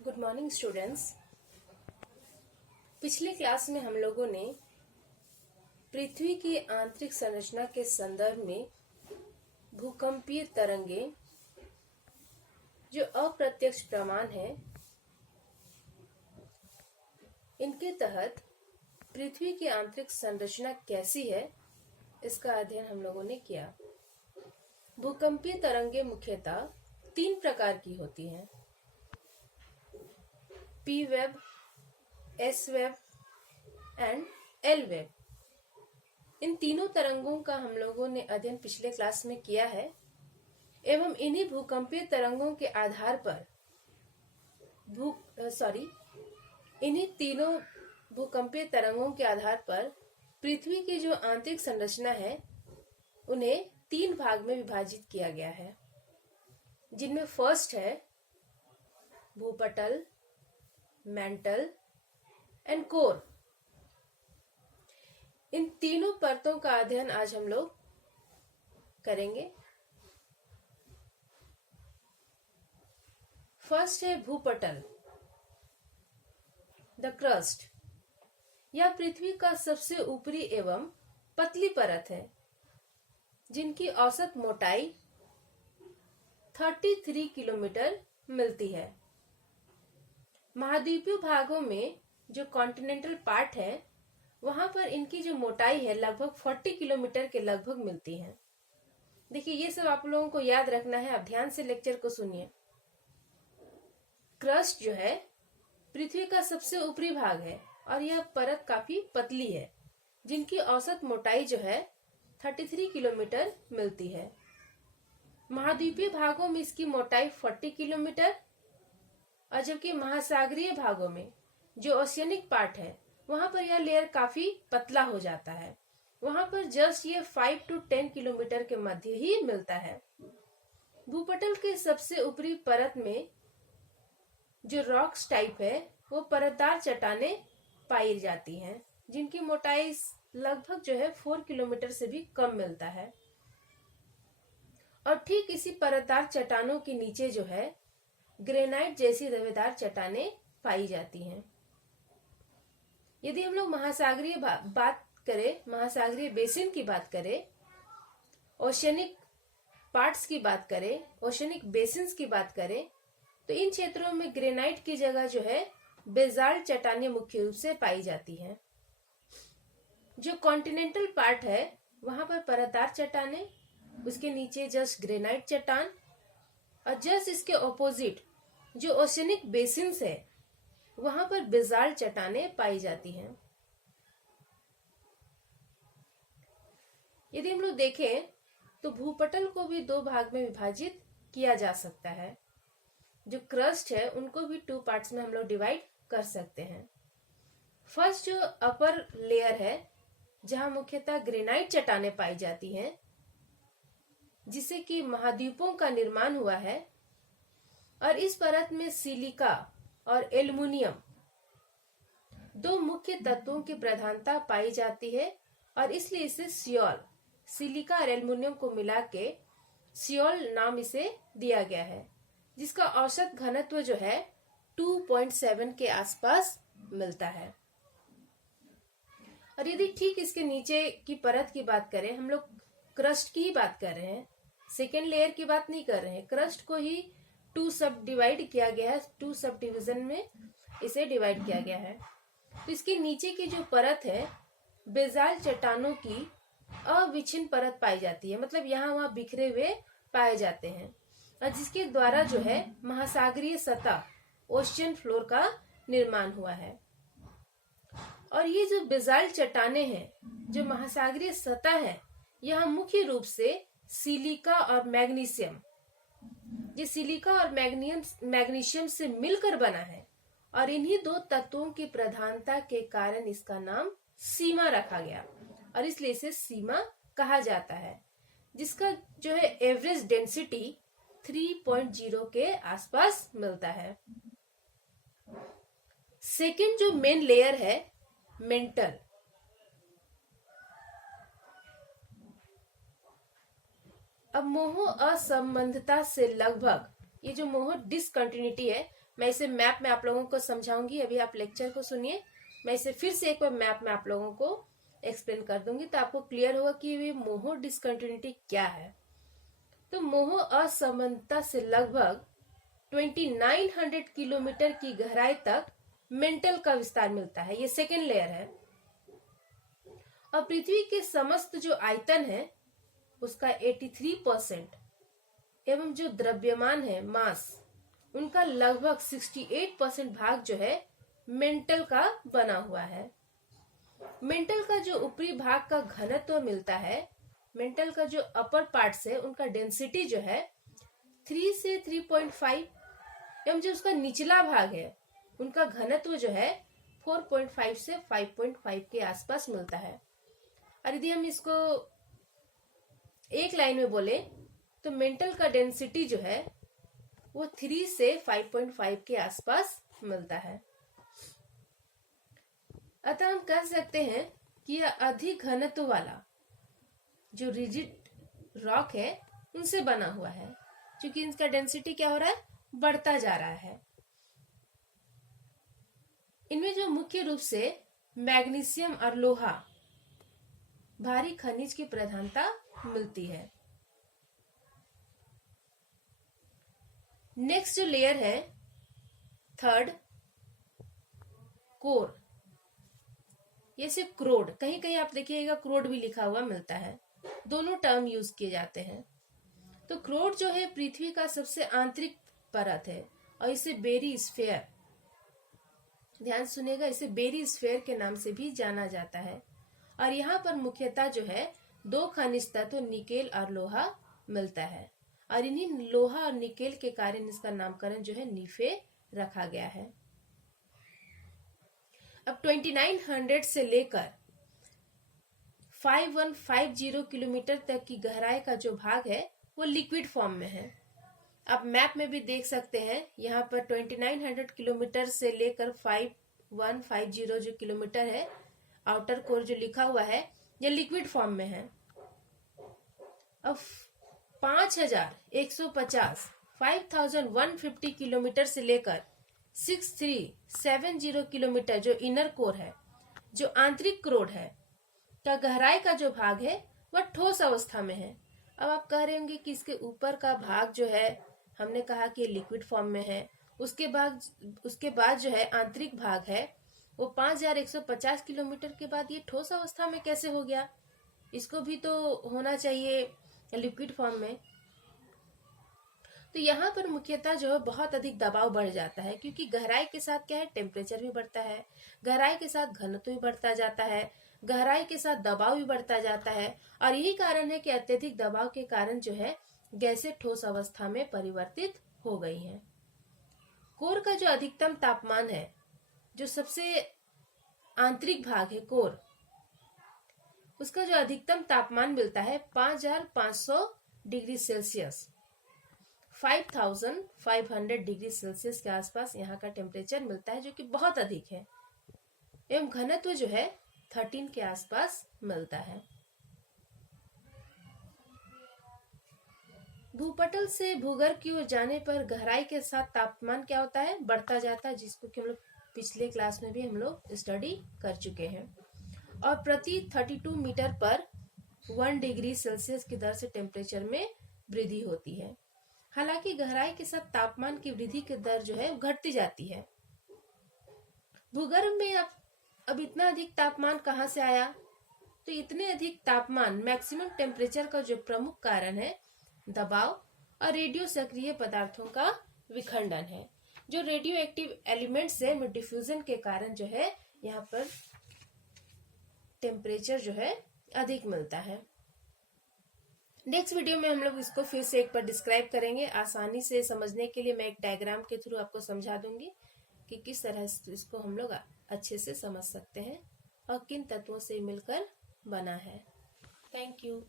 Good morning students. पिछले class में हम लोगों ने पृथ्वी की आंतरिक संरचना के संदर्भ में भूकंपीय तरंगे जो अप्रत्यक्ष प्रमाण है, इनके तहत पृथ्वी की आंतरिक संरचना कैसी है, इसका अध्ययन हम लोगों ने किया। भूकंपीय तरंगे मुख्यतः 3 प्रकार की होती हैं: P wave, S wave and L wave. इन तीनों तरंगों का हम लोगों ने अध्ययन पिछले क्लास में किया है एवं इन्हीं भूकंपीय तरंगों के आधार पर इन्हीं तीनों भूकंपीय तरंगों के आधार पर पृथ्वी की जो आंतरिक संरचना है उन्हें 3 भाग में विभाजित किया गया है, जिनमें फर्स्ट है भूपटल, मेंटल एंड कोर। इन तीनों परतों का अध्ययन आज हम लोग करेंगे। फर्स्ट है भूपटल, द क्रस्ट। यह पृथ्वी का सबसे ऊपरी एवं पतली परत है, जिनकी औसत मोटाई 33 किलोमीटर मिलती है। महाद्वीपीय भागों में जो कॉन्टिनेंटल पार्ट है, वहां पर इनकी जो मोटाई है लगभग 40 किलोमीटर के लगभग मिलती है। देखिए, ये सब आप लोगों को याद रखना है। आप ध्यान से लेक्चर को सुनिए। क्रस्ट जो है पृथ्वी का सबसे ऊपरी भाग है और यह परत काफी पतली है, जिनकी औसत मोटाई जो है 33 किलोमीटर मिलती है। महाद्वीपीय भागों में इसकी मोटाई 40 किलोमीटर और जबकि महासागरीय भागों में जो ओशियनिक पार्ट है, वहां पर यह लेयर काफी पतला हो जाता है। वहां पर जस्ट ये 5 to 10 किलोमीटर के मध्य ही मिलता है। भूपटल के सबसे ऊपरी परत में जो रॉक्स टाइप है, वो परतदार चट्टानें पाई जाती हैं, जिनकी मोटाई लगभग जो है 4 किलोमीटर से भी कम मिलता है। और ठीक इसी परतदार चट्टानों के नीचे जो है ग्रेनाइट जैसी रवेदार चट्टानें पाई जाती हैं। यदि हम लोग महासागरीय बेसिन की बात करें, ओशियनिक पार्ट्स की बात करें, ओशियनिक बेसिन्स की बात करें, तो इन क्षेत्रों में ग्रेनाइट की जगह जो है बेसाल्ट चट्टानें मुख्य रूप से पाई जाती हैं। जो कॉन्टिनेंटल पार्ट है, वहां पर परतदार चट्टानें, उसके नीचे जस्ट ग्रेनाइट चट्टान, और जस्ट इसके ऑपोजिट जो ओशियनिक बेसिन्स है, वहां पर बेसाल्ट चट्टानें पाई जाती हैं। यदि हम लोग देखें तो भूपटल को भी 2 भाग में विभाजित किया जा सकता है। जो क्रस्ट है उनको भी 2 पार्ट्स में हम लोग डिवाइड कर सकते हैं। फर्स्ट जो अपर लेयर है, जहां मुख्यतः ग्रेनाइट चट्टानें पाई जाती हैं, जिससे कि महाद्वीपों का निर्माण हुआ है, और इस परत में सिलिका और एल्युमिनियम 2 मुख्य तत्वों की प्रधानता पाई जाती है, और इसलिए इसे सियोल, सिलिका और एल्युमिनियम को मिला के सियोल नाम इसे दिया गया है, जिसका औसत घनत्व जो है 2.7 के आसपास मिलता है। और यदि ठीक इसके नीचे की परत की बात करें, हम लोग क्रस्ट की ही बात कर रहे हैं, सेकेंड लेयर की बात नहीं कर रहे हैं। क्रस्ट को ही 2 सब डिवाइड किया गया है, 2 सब डिवीजन में इसे डिवाइड किया गया है। तो इसके नीचे की जो परत है, बेसाल्ट चट्टानों की अविच्छिन्न परत पाई जाती है, मतलब यहाँ वहां बिखरे हुए पाए जाते हैं, और जिसके द्वारा जो है महासागरीय सतह, ओशियन फ्लोर का निर्माण हुआ है। और ये जो बेसाल्ट चट्टानें हैं, जो महासागरीय सतह है, यह मुख्य रूप से सिलिका और मैग्नीशियम, ये सिलिका और मैग्नीशियम से मिलकर बना है, और इन्हीं 2 तत्वों की प्रधानता के कारण इसका नाम सीमा रखा गया, और इसलिए इसे सीमा कहा जाता है, जिसका जो है एवरेज डेंसिटी 3.0 के आसपास मिलता है। सेकेंड जो मेन लेयर है, मेंटल। अब मोह असंबंधता से लगभग, ये जो मोह डिसकंटिन्यूटी है, मैं इसे मैप में आप लोगों को समझाऊंगी। अभी आप लेक्चर को सुनिए, मैं इसे फिर से एक बार मैप में आप लोगों को एक्सप्लेन कर दूंगी, तो आपको क्लियर होगा कि ये मोहो डिसकंटिन्यूटी क्या है। तो मोहो असमानता से लगभग 2900 किलोमीटर की गहराई तक मेंटल का विस्तार मिलता है। ये सेकेंड लेयर है। और पृथ्वी के समस्त जो आयतन है उसका 83% एवं जो द्रव्यमान है मास, उनका लगभग 68% भाग जो है मेंटल का बना हुआ है। मेंटल का जो ऊपरी भाग का घनत्व मिलता है, मेंटल का जो अपर पार्ट से उनका डेंसिटी जो है 3 से 3.5 एवं जो उसका निचला भाग है उनका घनत्व जो है 4.5 से 5.5 के आसपास मिलता है। और यदि हम इसको एक लाइन में बोले तो मेंटल का डेंसिटी जो है वो 3 से 5.5 के आसपास मिलता है। अतः हम कह सकते हैं कि यह अधिक घनत्व वाला जो रिजिड रॉक है उनसे बना हुआ है, क्योंकि इनका डेंसिटी क्या हो रहा है, बढ़ता जा रहा है। इनमें जो मुख्य रूप से मैग्नीशियम और लोहा भारी खनिज की प्रधानता मिलती है। नेक्स्ट जो लेयर है थर्ड, कोर। ये सिर्फ क्रोड, कहीं कहीं आप देखिएगा क्रोड भी लिखा हुआ मिलता है, दोनों टर्म यूज किए जाते हैं। तो क्रोड जो है पृथ्वी का सबसे आंतरिक परत है और इसे बेरी स्फीयर, ध्यान सुनेगा, इसे बेरी स्फीयर के नाम से भी जाना जाता है। और यहाँ पर मुख्यतः जो है 2 खनिज तत्व निकेल और लोहा मिलता है, और इन्हीं लोहा और निकेल के कारण इसका नामकरण जो है नीफे रखा गया है। अब 2900 से लेकर 5150 किलोमीटर तक की गहराई का जो भाग है वो लिक्विड फॉर्म में है। आप मैप में भी देख सकते हैं, यहाँ पर 2900 किलोमीटर से लेकर 5150 जो किलोमीटर है, आउटर कोर जो लिखा हुआ है, ये लिक्विड फॉर्म में है। अब 5150 किलोमीटर से लेकर 6370 किलोमीटर जो इनर कोर है, जो आंतरिक क्रोड है, का गहराई का जो भाग है वह ठोस अवस्था में है। अब आप कह रहे होंगे कि इसके ऊपर का भाग जो है, हमने कहा कि लिक्विड फॉर्म में है, उसके बाद जो है आंतरिक भाग है वो 5150 किलोमीटर के बाद ये ठोस अवस्था में कैसे हो गया? इसको भी तो होना चाहिए लिक्विड फॉर्म में। तो यहाँ पर मुख्यतः जो है बहुत अधिक दबाव बढ़ जाता है, क्योंकि गहराई के साथ क्या है, टेम्परेचर भी बढ़ता है, गहराई के साथ घनत्व भी बढ़ता जाता है, गहराई के साथ दबाव भी बढ़ता जाता है। और यही कारण है कि अत्यधिक दबाव के कारण जो है गैसें ठोस अवस्था में परिवर्तित हो गई हैं। कोर का जो अधिकतम तापमान है, जो सबसे आंतरिक भाग है कोर, उसका जो अधिकतम तापमान मिलता है 5500 डिग्री सेल्सियस, 5500 डिग्री सेल्सियस के आसपास यहाँ का टेम्परेचर मिलता है, जो कि बहुत अधिक है। एवं घनत्व जो है 13 के आसपास मिलता है। भूपटल से भूगर्भ की ओर जाने पर गहराई के साथ तापमान क्या होता है, बढ़ता जाता है, जिसको कि हम लोग पिछले क्लास में भी हम लोग स्टडी कर चुके हैं। और प्रति 32 मीटर पर 1 डिग्री सेल्सियस की दर से टेम्परेचर में वृद्धि होती है। हालांकि गहराई के साथ तापमान की वृद्धि की दर जो है घटती जाती है। भूगर्भ में अब इतना अधिक तापमान कहाँ से आया? तो इतने अधिक तापमान, मैक्सिमम टेम्परेचर का जो प्रमुख कारण है दबाव और रेडियो सक्रिय पदार्थों का विखंडन है। जो रेडियो एक्टिव एलिमेंट्स है, डिफ्यूजन के कारण जो है यहाँ पर टेम्परेचर जो है अधिक मिलता है। नेक्स्ट वीडियो में हम लोग इसको फिर से एक बार डिस्क्राइब करेंगे। आसानी से समझने के लिए मैं एक डायग्राम के थ्रू आपको समझा दूंगी कि किस तरह इसको हम लोग अच्छे से समझ सकते हैं और किन तत्वों से मिलकर बना है। Thank you.